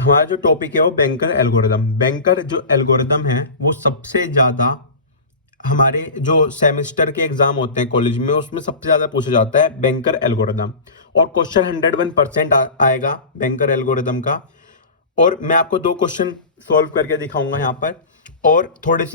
हमारा जो टॉपिक है वो बैंकर एल्गोरिदम। बैंकर जो एल्गोरिदम है वो सबसे ज़्यादा हमारे जो सेमेस्टर के एग्जाम होते हैं कॉलेज में उसमें सबसे ज़्यादा पूछा जाता है बैंकर एल्गोरिदम। और क्वेश्चन 101% आएगा बैंकर एल्गोरिदम का। और मैं आपको दो क्वेश्चन सॉल्व करके दिखाऊंगा यहाँ पर। और थोड़ी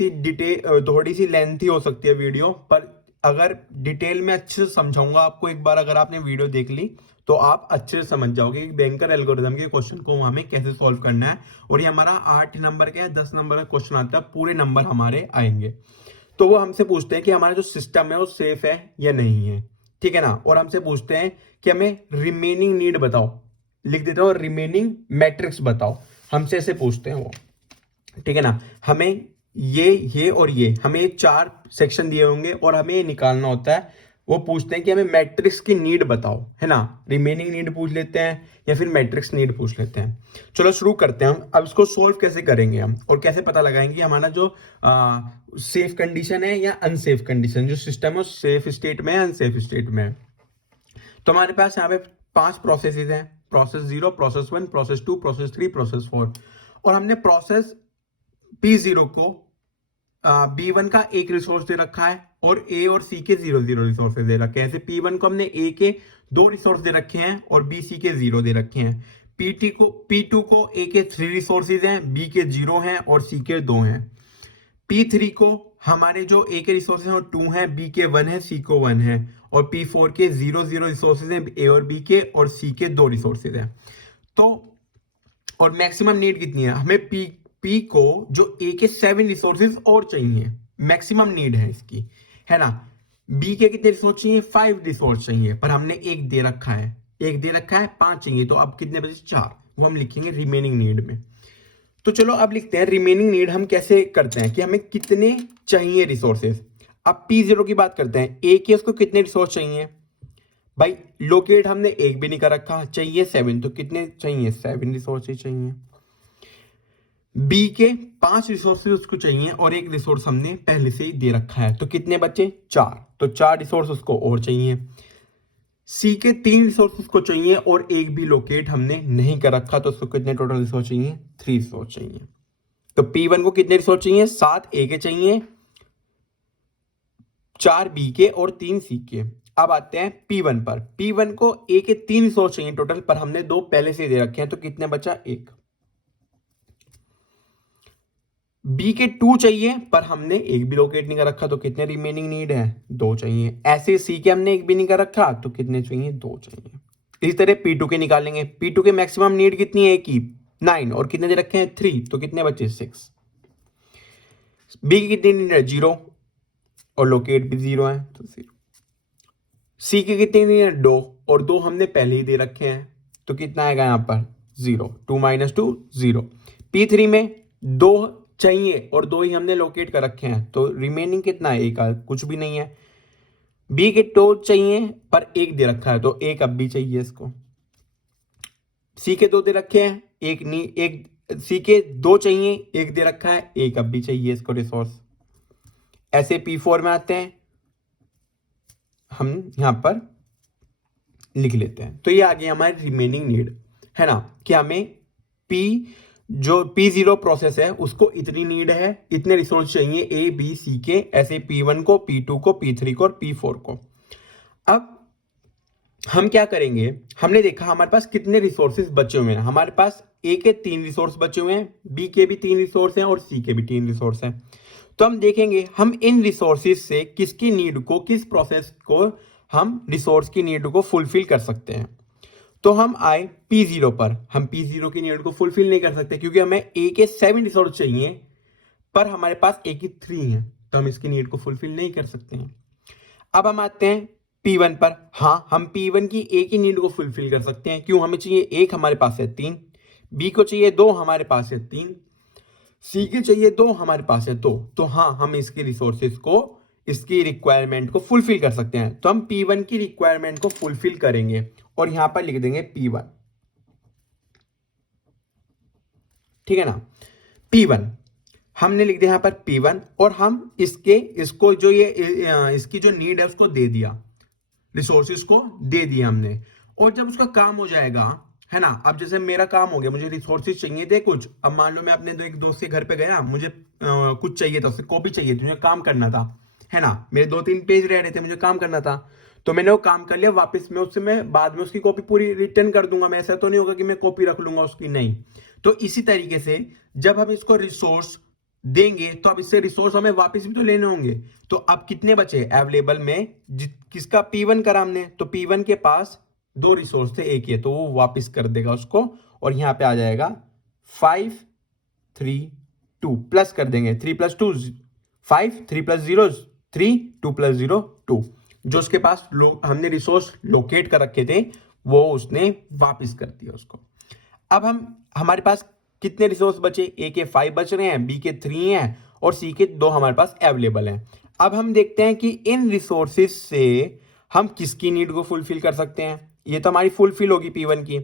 सी लेंथी हो सकती है वीडियो, पर अगर डिटेल में अच्छे से समझाऊंगा आपको, एक बार अगर आपने वीडियो देख ली तो आप अच्छे से समझ जाओगे कि बैंकर एल्गोरिदम के क्वेश्चन को हमें कैसे सॉल्व करना है। और ये हमारा 8 नंबर का या 10 नंबर का क्वेश्चन आता है, पूरे नंबर हमारे आएंगे। तो वो हमसे पूछते हैं कि हमारा जो सिस्टम है वो सेफ है या नहीं है, ठीक है ना। और हमसे पूछते हैं कि हमें रिमेनिंग नीड बताओ, लिख देता हूँ रिमेनिंग मैट्रिक्स बताओ, हमसे ऐसे पूछते हैं वो, ठीक है ना। हमें ये और ये हमें 4 सेक्शन दिए होंगे और हमें ये निकालना होता है। वो पूछते हैं कि हमें मैट्रिक्स की नीड बताओ, है ना। रिमेनिंग नीड पूछ लेते हैं या फिर मैट्रिक्स नीड पूछ लेते हैं। चलो शुरू करते हैं हम। अब इसको सोल्व कैसे करेंगे हम और कैसे पता लगाएंगे हमारा जो सेफ कंडीशन है या अनसेफ कंडीशन, जो सिस्टम है सेफ स्टेट में है अनसेफ स्टेट में है। तो हमारे पास यहाँ पे 5 प्रोसेसेस हैं, process 0, process 1, process 2, process 3, process 4। और हमने प्रोसेस P0 को B1 का एक रिसोर्स दे रखा है और A और C के 0 0 रिसोर्सेज दे रखे हैं। ऐसे P1 को हमने A के 2 रिसोर्स दे रखे हैं और B C के 0 दे रखे हैं। P2 को A के 3 रिसोर्सेज हैं, B के 0 हैं और C के 2 हैं। P3 को हमारे जो A के रिसोर्सेज हैं वो 2 हैं, B के 1 है, C को 1 है। और P4 के 0 0 रिसोर्सेज हैं, A और B के, और C के 2 रिसोर्सेज हैं। तो और मैक्सिमम नीड कितनी है, हमें पी को जो ए के 7 रिसोर्सेज और चाहिए, मैक्सिमम नीड है इसकी, है ना। बी के कितने रिसोर्स चाहिए, 5 रिसोर्स चाहिए, पर हमने एक दे रखा है, 5 चाहिए, तो अब कितने बचे, 4। वो हम लिखेंगे रिमेनिंग नीड में। तो चलो अब लिखते हैं रिमेनिंग नीड हम कैसे करते हैं कि हमें कितने चाहिए रिसोर्सेज। अब P0 की बात करते हैं, ए के उसको कितने रिसोर्स चाहिए। भाई लोकेट हमने एक भी नहीं कर रखा, चाहिए 7, तो कितने चाहिए, 7 रिसोर्सेज चाहिए। बी के 5 रिसोर्सेज उसको चाहिए और एक रिसोर्स हमने पहले से ही दे रखा है, तो कितने बचे, 4, तो 4 रिसोर्स उसको और चाहिए। सी के 3 रिसोर्स उसको चाहिए और एक भी लोकेट हमने नहीं कर रखा, तो उसको कितने टोटल रिसोर्स चाहिए, 3 रिसोर्स चाहिए। तो P1 को कितने रिसोर्स चाहिए, 7 ए के चाहिए, 4 बी के और 3 सी के। अब आते हैं P1 पर। P1 को ए के 3 रिसोर्स चाहिए टोटल, पर हमने 2 पहले से दे रखे हैं, तो कितने बचा, 1। बी के 2 चाहिए पर हमने एक भी लोकेट नहीं कर रखा, तो कितने रिमेनिंग नीड है, 2 चाहिए। ऐसे सी के हमने एक भी नहीं कर रखा, तो कितने चाहिए, 2 चाहिए। इसी तरह P2 के निकालेंगे। P2 के मैक्सिमम नीड कितनी है, की 9, और कितने दे रखे हैं, 3, तो कितने बचे, 6। बी की कितनी नीड है, 0, और लोकेट भी 0 है, तो 0। सी की कितनी नीड है, 2, और 2 हमने पहले ही दे रखे हैं, तो कितना आएगा यहाँ पर, 0, 2 - 2 0। P3 में 2 चाहिए और 2 ही हमने लोकेट कर रखे हैं, तो रिमेनिंग कितना है, एक, कुछ भी नहीं है। बी के 2 चाहिए पर एक दे रखा है, तो एक अब भी चाहिए इसको। सी के 2 दे रखे हैं, एक नहीं, एक सी के 2 चाहिए, एक दे रखा है, एक अब भी चाहिए इसको रिसोर्स। ऐसे P4 में आते हैं, हम यहां पर लिख लेते हैं। तो ये आ गई हमारी रिमेनिंग नीड, है ना, कि हमें पी जो P0 प्रोसेस है उसको इतनी नीड है, इतने रिसोर्स चाहिए ए बी सी के, ऐसे P1 को, P2 को, P3 को और P4 को। अब हम क्या करेंगे, हमने देखा हमारे पास कितने रिसोर्सेज बचे हुए हैं। हमारे पास ए के 3 रिसोर्स बचे हुए हैं, बी के भी 3 रिसोर्स हैं और सी के भी 3 रिसोर्स हैं। तो हम देखेंगे हम इन रिसोर्सेज से किसकी नीड को, किस प्रोसेस को हम रिसोर्स की नीड को फुलफिल कर सकते हैं। तो हम आए P0 पर। हम P0 की नीड को फुलफिल नहीं कर सकते क्योंकि हमें ए के 7 रिसोर्स चाहिए, पर हमारे पास ए की 3 है, तो हम इसकी नीड को फुलफिल नहीं कर सकते हैं। अब हम आते हैं P1 पर। हाँ, हम P1 की ए की नीड को फुलफिल कर सकते हैं, क्यों, हमें चाहिए 1, हमारे पास है 3। बी को चाहिए 2, हमारे पास है 3। सी के चाहिए 2, हमारे पास है 2। तो हाँ, हम इसके रिसोर्सेज को, इसकी रिक्वायरमेंट को फुलफिल कर सकते हैं। तो हम P1 की रिक्वायरमेंट को फुलफिल करेंगे और यहां पर लिख देंगे P1, ठीक है ना। P1 हमने लिख दिया यहां पर P1, और हम इसको जो ये इसकी जो नीड है उसको दे दिया, रिसोर्सेज को दे दिया हमने। और जब उसका काम हो जाएगा है ना। अब जैसे मेरा काम हो गया, मुझे रिसोर्सेज चाहिए थे कुछ, अब मान लो मैं अपने एक दोस्त के घर पे गया, मुझे कुछ चाहिए था, उससे कॉपी चाहिए थी, मुझे काम करना था, है ना, मेरे 2-3 पेज रह रहे थे, मुझे काम करना था, तो मैंने वो काम कर लिया, वापस मैं उससे मैं बाद में उसकी कॉपी पूरी रिटर्न कर दूंगा, मैं ऐसा तो नहीं होगा कि मैं कॉपी रख लूंगा उसकी, नहीं। तो इसी तरीके से जब हम इसको रिसोर्स देंगे तो अब इससे रिसोर्स हमें वापस भी तो लेने होंगे। तो अब कितने बचे अवेलेबल में, किसका P1 करा हमने, तो P1 के पास 2 रिसोर्स थे, एक ये, तो वो वापस कर देगा उसको, और यहां पे आ जाएगा 5 3 2, प्लस कर देंगे 3 + 2 5, 3 + 0 3, 2 + 0 2, जो उसके पास हमने रिसोर्स लोकेट कर रखे थे वो उसने वापस कर दिया उसको। अब हमारे पास कितने रिसोर्स बचे, ए के 5 बच रहे हैं, बी के 3 हैं, और सी के 2 हमारे पास अवेलेबल हैं। अब हम देखते हैं कि इन रिसोर्सेज से हम किसकी नीड को फुलफिल कर सकते हैं। ये तो हमारी फुलफिल होगी P1 की।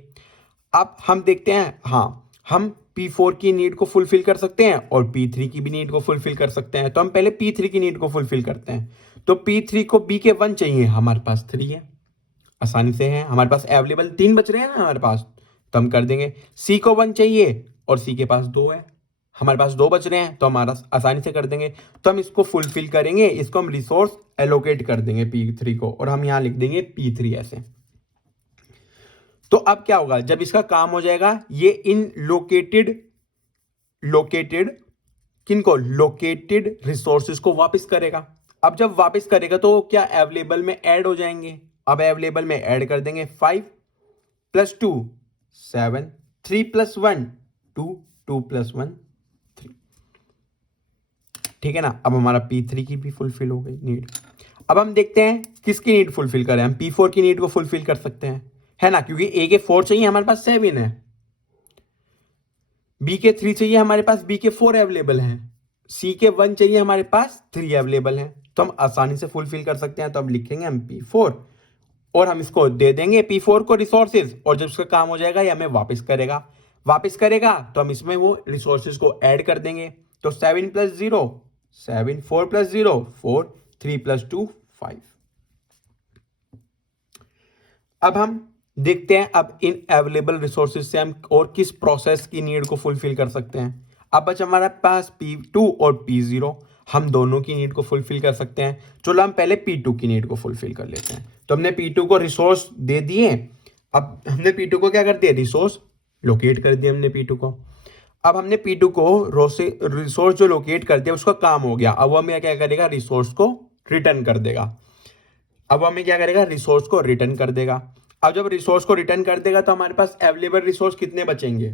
अब हम देखते हैं, हाँ, हम P4 की नीड को फुलफिल कर सकते हैं और P3 की भी नीड को फुलफिल कर सकते हैं। तो हम पहले P3 की नीड को फुलफिल करते हैं। तो P3 को B के 1 चाहिए, हमारे पास 3 है, आसानी से है, हमारे पास अवेलेबल 3 बच रहे हैं ना हमारे पास, तो हम कर देंगे। सी को 1 चाहिए और सी के पास 2 है, हमारे पास 2 बच रहे हैं, तो हमारा आसानी से कर देंगे। तो हम इसको फुलफिल करेंगे, इसको हम रिसोर्स एलोकेट कर देंगे P3 को, और हम यहां लिख देंगे P3 ऐसे। तो अब क्या होगा, जब इसका काम हो जाएगा, ये इन लोकेटेड किनको, लोकेटेड रिसोर्सेज को वापस करेगा। अब जब वापस करेगा तो क्या अवेलेबल में ऐड हो जाएंगे। अब अवेलेबल में ऐड कर देंगे 5 + 2 7, 3 + 1 2, 2 + 1 3, ठीक है ना। अब हमारा P3 की भी फुलफिल हो गई नीड। अब हम देखते हैं किसकी नीड फुलफिल करें, हम P4 की नीड को फुलफिल कर सकते हैं, है ना, क्योंकि A के 4 चाहिए, हमारे पास 7 है, B के 3 चाहिए, हमारे पास B के 4 अवेलेबल हैं, C के 1 चाहिए, हमारे पास 3 अवेलेबल हैं, तो हम आसानी से फुलफिल कर सकते हैं। तो अब लिखेंगे हम P4 और हम इसको दे देंगे P4 को रिसोर्सेज, और जब उसका काम हो जाएगा ये हमें वापस करेगा तो हम इसमें वो रिसोर्सेज को ऐड कर देंगे। तो 7 + 0 7, 4 + 0 4, 3 + 2 5। अब हम देखते हैं, अब इन अवेलेबल रिसोर्सेज से हम और किस प्रोसेस की नीड को फुलफिल कर सकते हैं। अब बचा हमारे पास P2 और P0, हम दोनों की नीड को फुलफिल कर सकते हैं। चलो हम पहले P2 की नीड को फुलफिल कर लेते हैं। तो हमने P2 को रिसोर्स दे दिए। अब हमने P2 को क्या कर दिया, रिसोर्स लोकेट कर दिया हमने P2 को। अब हमने P2 को रिसोर्स जो लोकेट कर दिया उसका काम हो गया। अब वो हमें क्या करेगा, रिसोर्स को रिटर्न कर देगा। अब हमें क्या करेगा, रिसोर्स को रिटर्न कर देगा। अब जब रिसोर्स को रिटर्न कर देगा तो हमारे पास अवेलेबल रिसोर्स कितने बचेंगे,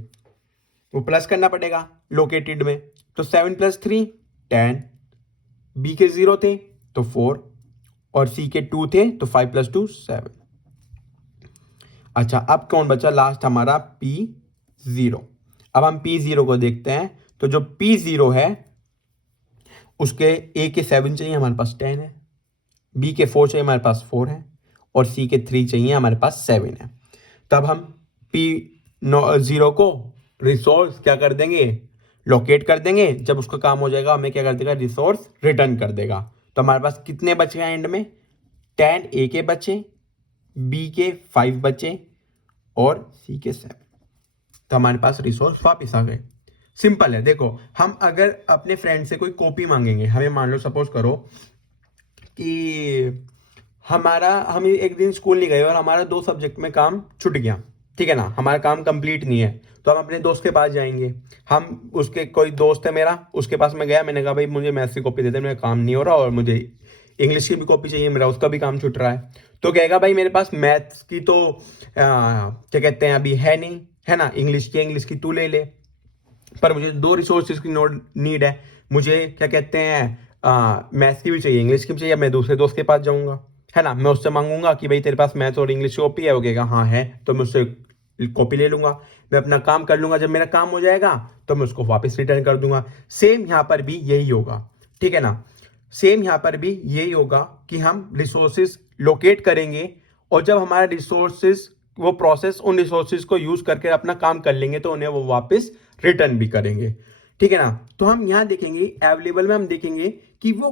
वो प्लस करना पड़ेगा लोकेटेड में। तो 7 + 3 10, बी के 0 थे तो 4, और सी के 2 थे तो 5 + 2 7। अच्छा, अब कौन बचा लास्ट, हमारा P0। अब हम P0 को देखते हैं। तो जो P0 है उसके ए के 7 चाहिए, हमारे पास 10 है, बी के 4 चाहिए, हमारे पास 4 है, और सी के 3 चाहिए, हमारे पास 7 है। तब हम P0 को रिसोर्स क्या कर देंगे, लोकेट कर देंगे। जब उसका काम हो जाएगा हमें क्या कर देगा, रिसोर्स रिटर्न कर देगा। तो हमारे पास कितने बचे हैं एंड में, 10 ए के बचे, बी के 5 बचे, और सी के 7। तो हमारे पास रिसोर्स वापस आ गए। सिंपल है। देखो, हम अगर अपने फ्रेंड से कोई कॉपी मांगेंगे, हमें मान लो सपोज करो कि हम एक दिन स्कूल नहीं गए और हमारा 2 सब्जेक्ट में काम छूट गया, ठीक है ना, हमारा काम कंप्लीट नहीं है, तो हम अपने दोस्त के पास जाएंगे। हम उसके कोई दोस्त है मेरा, उसके पास मैं गया, मैंने कहा भाई मुझे मैथ्स की कॉपी दे दे, मेरा काम नहीं हो रहा, और मुझे इंग्लिश की भी कॉपी चाहिए, मेरा उसका भी काम छूट रहा है। तो कहेगा भाई मेरे पास मैथ्स की तो क्या कहते हैं अभी है नहीं, है ना, इंग्लिश की तू ले ले, पर मुझे 2 रिसोर्सेज की नीड है, मुझे क्या कहते हैं मैथ्स की भी चाहिए, इंग्लिश की भी चाहिए। मैं दूसरे दोस्त के पास जाऊंगा, है ना, मैं उससे मांगूंगा कि भाई तेरे पास मैथ्स और इंग्लिश की कॉपी है, वो कहेगा हाँ है, तो मैं उससे कॉपी ले लूंगा, मैं अपना काम कर लूंगा। जब मेरा काम हो जाएगा तो मैं उसको वापस रिटर्न कर दूंगा। सेम यहाँ पर भी यही होगा, ठीक है ना, सेम यहाँ पर भी यही होगा कि हम रिसोर्सेज लोकेट करेंगे, और जब हमारा रिसोर्सेज वो प्रोसेस उन रिसोर्सेज को यूज करके अपना काम कर लेंगे तो उन्हें वो वापस रिटर्न भी करेंगे, ठीक है ना। तो हम यहां देखेंगे अवेलेबल में, हम देखेंगे कि वो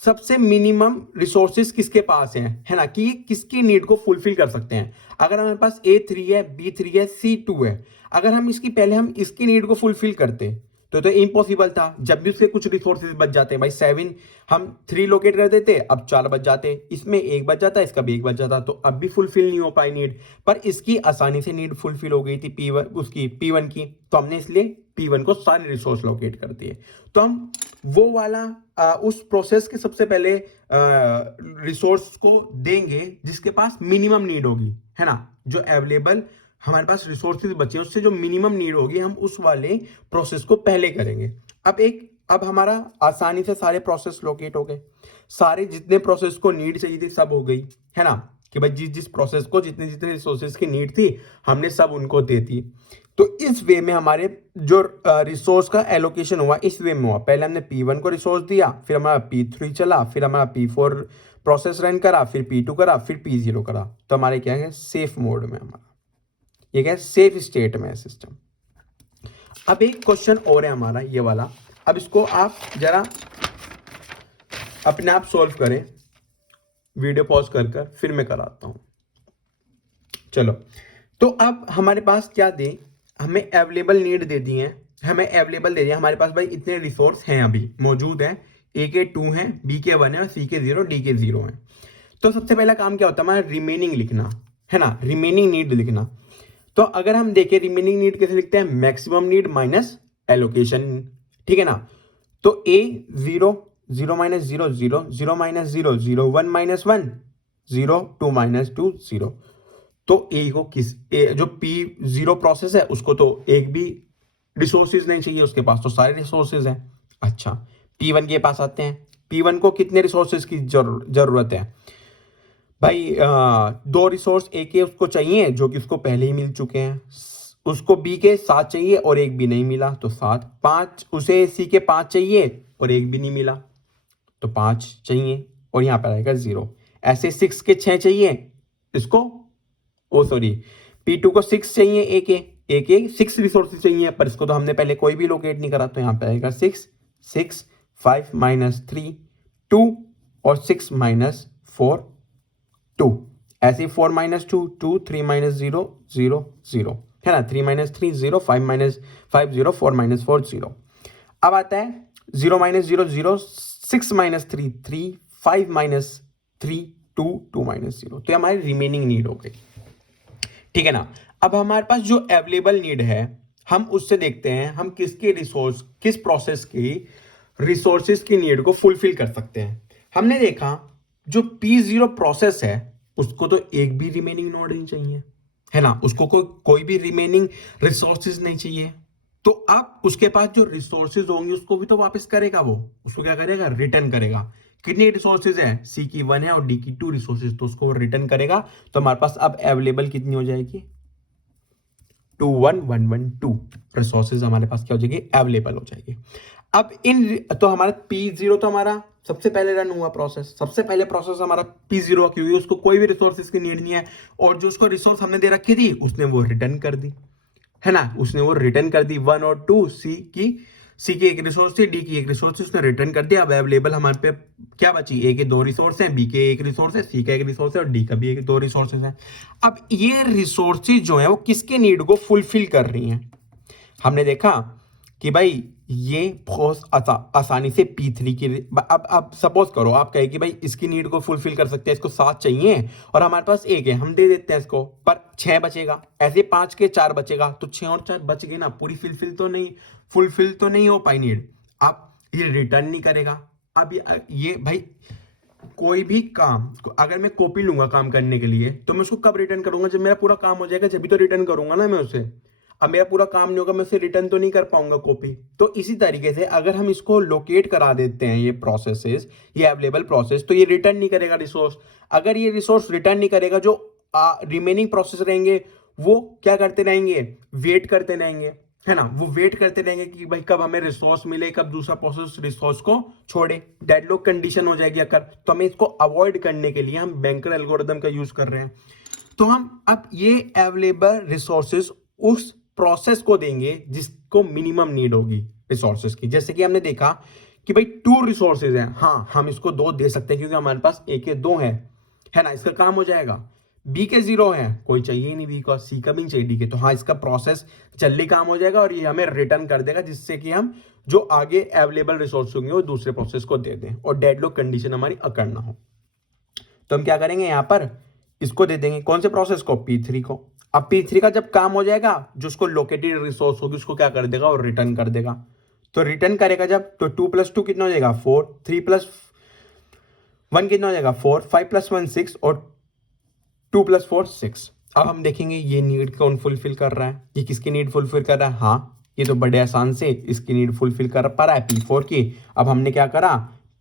सबसे मिनिमम रिसोर्सेज किसके पास है ना, कि ये किसकी नीड को फुलफिल कर सकते हैं। अगर हमारे पास A3 है, B3 है, C2 है, अगर हम इसकी नीड को फुलफिल करते तो इम्पॉसिबल था। जब भी उसके कुछ रिसोर्सेज बच जाते हैं भाई, 7 हम 3 लोकेट कर देते, अब 4 बच जाते, इसमें एक बच जाता, इसका भी एक बच जाता, तो अब भी फुलफिल नहीं हो पाई नीड। पर इसकी आसानी से नीड फुलफिल हो गई थी P1 की, तो हमने इसलिए P1 को सारे रिसोर्स लोकेट कर दिए। तो हम वो वाला उस प्रोसेस के सबसे पहले रिसोर्स को देंगे जिसके पास मिनिमम नीड होगी, है ना, जो अवेलेबल हमारे पास रिसोर्सेज बचे उससे जो मिनिमम नीड होगी हम उस वाले प्रोसेस को पहले करेंगे। अब हमारा आसानी से सारे प्रोसेस लोकेट हो गए, सारे जितने प्रोसेस को नीड चाहिए थी सब हो गई, है ना, कि भाई जिस प्रोसेस को जितने जितने रिसोर्सेज की नीड थी हमने सब उनको दे दी। तो इस वे में हमारे जो रिसोर्स का एलोकेशन हुआ इस वे में हुआ, पहले हमने P1 को रिसोर्स दिया, फिर हमारा P3 चला, फिर हमारा P4 प्रोसेस रन करा, फिर P2 करा, फिर P0 करा। तो हमारे क्या है, सेफ मोड में, हमारा ये क्या है, सेफ स्टेट में है सिस्टम। अब एक क्वेश्चन और है हमारा ये वाला, अब इसको आप जरा अपने आप सॉल्व करें, वीडियो पॉज कर फिर मैं कराता हूं। चलो, तो अब हमारे पास क्या दे, हमें अवेलेबल नीड दे दी है, हमें अवेलेबल दे दिया हमारे पास भाई इतने रिसोर्स हैं अभी मौजूद है, A के 2 हैं, B के 1 है और C के 0, D के 0 है। तो सबसे पहला काम क्या होता है हमारा, रिमेनिंग लिखना, है ना, रिमेनिंग नीड लिखना। तो अगर हम देखें रिमेनिंग नीड कैसे लिखते हैं, मैक्सिमम नीड माइनस एलोकेशन, ठीक है ना। तो A 0, 0 minus 0 0, 0 minus 0 0, 1 minus 1 0, 2 minus 2 0। तो ए को जो P0 प्रोसेस है उसको तो एक भी रिसोर्सेज नहीं चाहिए, उसके पास तो सारे रिसोर्सेज हैं। अच्छा, P1 के पास आते हैं, P1 को कितने रिसोर्सेज की जरूरत है भाई, 2 रिसोर्स ए के उसको चाहिए जो कि उसको पहले ही मिल चुके हैं, उसको B के 7 चाहिए और एक भी नहीं मिला तो 7, 5 उसे C के 5 चाहिए और एक भी नहीं मिला तो 5 चाहिए और यहाँ पर आएगा 0। ऐसे 6 के 6 चाहिए इसको, ओ सॉरी, P2 को 6 चाहिए, ए के 6 रिसोर्सेज चाहिए, पर इसको तो हमने पहले कोई भी लोकेट नहीं करा, तो यहाँ पे आएगा 6 6, 5 माइनस 3 2 और 6 माइनस 4 2, ऐसे 4 माइनस 2 2, 3 माइनस 0 0 0, है ना, 3 माइनस 3 0, 5 माइनस 5 0, 4 माइनस 4 0। अब आता है 0 माइनस 0 0, 6 माइनस 3 3, 5 माइनस 3 2, 2 माइनस 0। तो हमारी रिमेनिंग नीड हो गई, ठीक है ना। अब हमारे पास जो अवेलेबल नीड है हम उससे देखते हैं हम किस प्रोसेस की रिसोर्सेज की नीड को फुलफिल कर सकते हैं। हमने देखा जो P0 प्रोसेस है उसको तो एक भी रिमेनिंग नोड नहीं चाहिए, है ना, उसको कोई भी रिमेनिंग रिसोर्सेज नहीं चाहिए। तो अब उसके पास जो रिसोर्सेज होंगे उसको भी तो वापस करेगा, वो उसको क्या करेगा, रिटर्न करेगा। कितनी रिसोर्सेज है, C की 1 है और D की 2 रिसोर्सेज, तो उसको रिटर्न करेगा। तो हमारे पास अब अवेलेबल कितनी हो जाएगी, 2 1 1 1 2 रिसोर्सेज हमारे पास क्या हो जाएगी, अवेलेबल हो जाएगी। अब तो हमारा P0 तो हमारा सबसे पहले रन हुआ प्रोसेस, सबसे पहले प्रोसेस हमारा P0 क्योंकि उसको कोई भी रिसोर्सेज की नीड नहीं है और जो उसको रिसोर्स हमने दे रखी थी उसने वो रिटर्न कर दी, है ना, उसने वो रिटर्न कर दी 1 और 2, सी की एक रिसोर्स थी, डी की एक रिसोर्स थी, उसने रिटर्न कर दिया। अब अवेलेबल हमारे पे क्या बची, ए के 2 रिसोर्स हैं, बी के 1 रिसोर्स है, सी का 1 रिसोर्स है और डी का भी 2 रिसोर्सेज है। अब ये रिसोर्सेज जो है वो किसके नीड को फुलफिल कर रही हैं, हमने देखा कि भाई ये बहुत आसानी से P3 की, अब सपोज करो आप कहे कि भाई इसकी नीड को फुलफिल कर सकते हैं, इसको 7 चाहिए और हमारे पास 1 है, हम दे देते हैं इसको, पर 6 बचेगा, ऐसे 5 के 4 बचेगा, तो 6 और 4 बच गए ना, पूरी फुलफिल तो नहीं हो पाई नीड। अब ये रिटर्न नहीं करेगा। अब ये भाई कोई भी काम अगर मैं कॉपी लूंगा काम करने के लिए तो मैं उसको कब रिटर्न करूंगा, जब मेरा पूरा काम हो जाएगा, जब भी तो रिटर्न करूंगा ना मैं उसे। अब मेरा पूरा काम नहीं होगा, मैं उसे रिटर्न तो नहीं कर पाऊंगा कॉपी। तो इसी तरीके से अगर हम इसको लोकेट करा देते हैं ये प्रोसेसेस, ये अवेलेबल प्रोसेस, तो ये रिटर्न नहीं करेगा रिसोर्स। अगर ये रिसोर्स रिटर्न नहीं करेगा, जो रिमेनिंग प्रोसेस रहेंगे वो क्या करते रहेंगे, वेट करते रहेंगे, है ना, वो वेट करते रहेंगे कि भाई कब हमें रिसोर्स मिले, कब दूसरा प्रोसेस रिसोर्स को छोड़े, डेडलॉक कंडीशन हो जाएगी अगर। तो हमें इसको अवॉइड करने के लिए हम बैंकर एल्गोरिथम का यूज कर रहे हैं। तो हम अब ये अवेलेबल रिसोर्सेज उस प्रोसेस को देंगे जिसको मिनिमम नीड होगी रिसोर्सेज की। जैसे कि हमने देखा कि भाई 2 रिसोर्सेज हैं, हाँ हम इसको 2 दे सकते हैं क्योंकि हमारे पास ए के 2 है ना, इसका काम हो जाएगा। बी के 0 है, कोई चाहिए ही नहीं बी का, सी का भी नहीं चाहिए डी के, तो हाँ इसका प्रोसेस जल्दी काम हो जाएगा और ये हमें रिटर्न कर देगा, जिससे कि हम जो आगे अवेलेबल रिसोर्स होंगे वो दूसरे प्रोसेस को दे दें और डेडलॉक कंडीशन हमारी अकर ना हो। तो हम क्या करेंगे यहाँ पर, इसको दे देंगे कौन से प्रोसेस को, P3 को। अब P3 का जब काम हो जाएगा, जो उसको लोकेटेड रिसोर्स होगी उसको क्या कर देगा और रिटर्न कर देगा। तो रिटर्न करेगा जब, तो 2 + 2 कितना हो जाएगा 4, 3 + 1 कितना हो जाएगा 4, 5 + 1 6 और 2 + 4 6। अब हम देखेंगे ये नीड कौन फुलफिल कर रहा है, ये किसकी नीड फुलफिल कर रहा है, हाँ ये तो बड़े आसान से इसकी नीड फुलफिल कर पा रहा है P4 की। अब हमने क्या करा,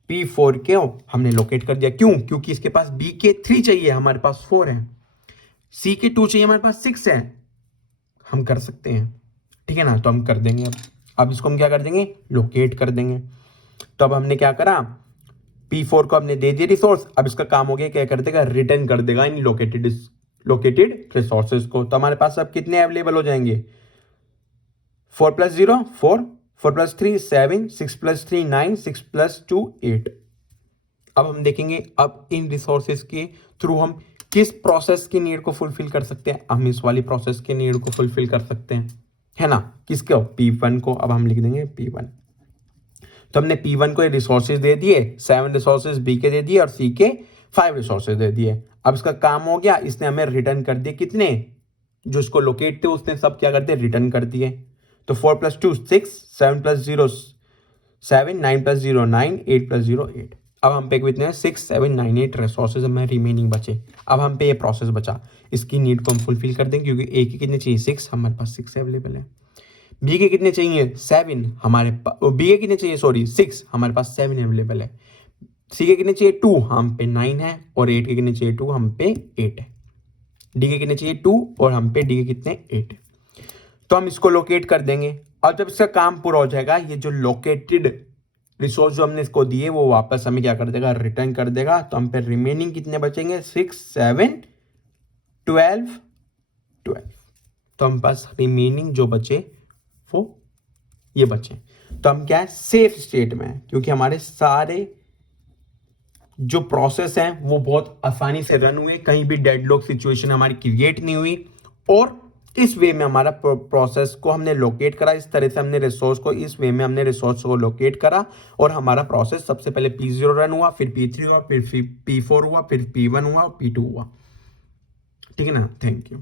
P4 को हमने लोकेट कर दिया, क्यों, क्योंकि इसके पास B के 3 चाहिए, हमारे पास 4 है, C के 2 चाहिए, हमारे पास 6 है, हम कर सकते हैं, ठीक है ना। तो हम कर देंगे, अब इसको हम क्या कर देंगे, लोकेट कर देंगे। तो अब हमने क्या करा, P4 को हमने दे दिया रिसोर्स, अब इसका काम हो गया, क्या कर देगा, रिटर्न कर देगा इन लोकेटेड रिसोर्सेज को। तो हमारे पास अब कितने अवेलेबल हो जाएंगे, 4 + 0 4, 4 + 3 7, 6 + 3 9, 6 + 2 8। अब हम देखेंगे अब इन रिसोर्सेज के थ्रू हम किस प्रोसेस की नीड को फुलफिल कर सकते हैं। हम इस वाली प्रोसेस की नीड को फुलफिल कर सकते हैं, है ना, किसको, P1 को। अब हम लिख देंगे P1। तो हमने P1 को रिसोर्सेज दे दिए, 7 रिसोर्सेज B के दे दिए और C के 5 रिसोर्सेज दे दिए। अब इसका काम हो गया, इसने हमें रिटर्न कर दिए कितने, जो इसको लोकेट थे उसने सब क्या करते रिटर्न कर दिए। तो 4 + 2 6, 7 + 0 7, 9 + 0 9, 8 + 0 8। अब हम पे कितने 6 7 9 8 रिसोर्सेज हमें रिमेनिंग बचे। अब हम पे ये प्रोसेस बचा, इसकी नीड को हम फुलफिल कर देंगे क्योंकि ए के कितने चाहिए 6, हमारे पास 6 अवेलेबल है। बी के कितने चाहिए 7, हमारे पास बी के कितने चाहिए सॉरी 6, हमारे पास 7 अवेलेबल है। सी के कितने चाहिए 2, हम पे 9 है, और 8 के कितने चाहिए 2, हम पे 8 है। डी के कितने चाहिए 2 और हम पे डी के कितने 8 है। तो हम इसको लोकेट कर देंगे और जब इसका काम पूरा हो जाएगा, ये जो लोकेटेड रिसोर्स जो हमने इसको दिए वो वापस हमें क्या कर देगा, रिटर्न कर देगा। तो हम पे रिमेनिंग कितने बचेंगे 6 7 12 12। तो हम पास रिमेनिंग जो बचे वो ये बचे। तो हम क्या है सेफ स्टेट में है, क्योंकि हमारे सारे जो प्रोसेस हैं वो बहुत आसानी से रन हुए, कहीं भी डेडलॉक सिचुएशन हमारी क्रिएट नहीं हुई, और इस वे में हमारा प्रोसेस को हमने लोकेट करा, इस तरह से हमने रिसोर्स को इस वे में हमने रिसोर्स को लोकेट करा, और हमारा प्रोसेस सबसे पहले P0 रन हुआ, फिर P3 हुआ, फिर P4 हुआ, फिर P1 हुआ, P2 हुआ, ठीक है ना। Thank you.